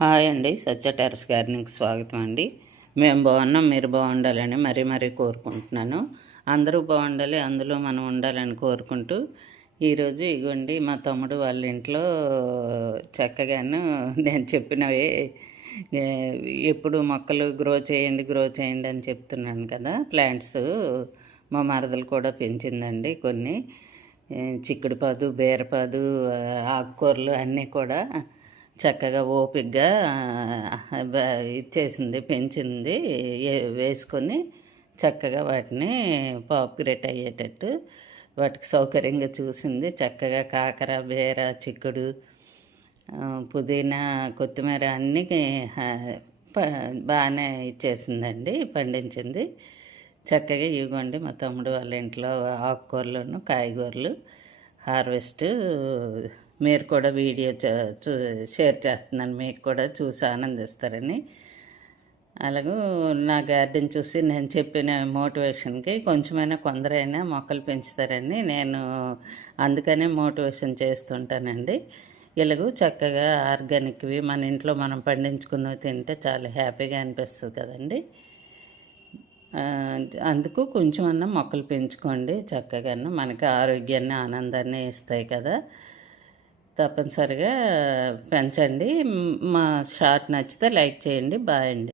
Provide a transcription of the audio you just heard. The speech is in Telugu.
హాయ్ అండి, సత్య టెర్రస్ గార్డెనింగ్కి స్వాగతం అండి. మేము బాగున్నాం, మీరు బాగుండాలని మరీ కోరుకుంటున్నాను. అందరూ బాగుండాలి, అందులో మనం ఉండాలని కోరుకుంటూ ఈరోజు ఇగోండి మా తమ్ముడు వాళ్ళ ఇంట్లో చక్కగాను నేను చెప్పినవి ఎప్పుడు మొక్కలు గ్రో చేయండి అని చెప్తున్నాను కదా. ప్లాంట్స్ మా మరదలు కూడా పెంచిందండి కొన్ని, చిక్కుడుపాదు, బీరపాదు, ఆకుకూరలు అన్నీ కూడా చక్కగా ఓపికగా ఇచ్చేసింది, పెంచింది. వేసుకొని చక్కగా వాటిని పాపుగ్రేట్ అయ్యేటట్టు వాటికి సౌకర్యంగా చూసింది. చక్కగా కాకర, బీర, చిక్కుడు, పుదీనా, కొత్తిమీర అన్నీ బాగానే ఇచ్చేసిందండి, పండించింది. చక్కగా ఇవ్వండి మా తమ్ముడు వాళ్ళ ఇంట్లో ఆకుకూరలను, కాయగూరలు హార్వెస్ట్ మీరు కూడా వీడియో షేర్ చేస్తున్నాను, మీకు కూడా చూసి ఆనందిస్తారని. అలాగే నా గార్డెన్ చూసి నేను చెప్పిన మోటివేషన్కి కొంచెమైనా కొందరైనా మొక్కలు పెంచుతారని నేను అందుకనే మోటివేషన్ చేస్తుంటానండి. ఇలాగూ చక్కగా ఆర్గానిక్వి మన ఇంట్లో మనం పండించుకున్నవి తింటే చాలా హ్యాపీగా అనిపిస్తుంది కదండి. అందుకు కొంచెమన్నా మొక్కలు పెంచుకోండి, చక్కగాను మనకి ఆరోగ్యాన్ని, ఆనందాన్ని ఇస్తాయి కదా. తప్పనిసరిగా పెంచండి. మా షార్ట్ నచ్చితే లైక్ చేయండి. బాయ్ అండి.